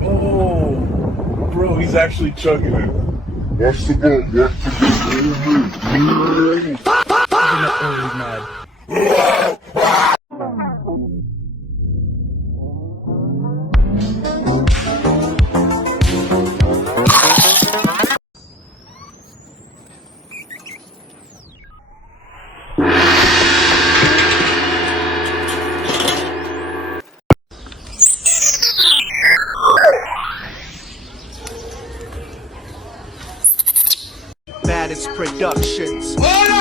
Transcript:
Oh, bro, he's actually chugging it. What's the boat? What's the Baddest Productions. Hold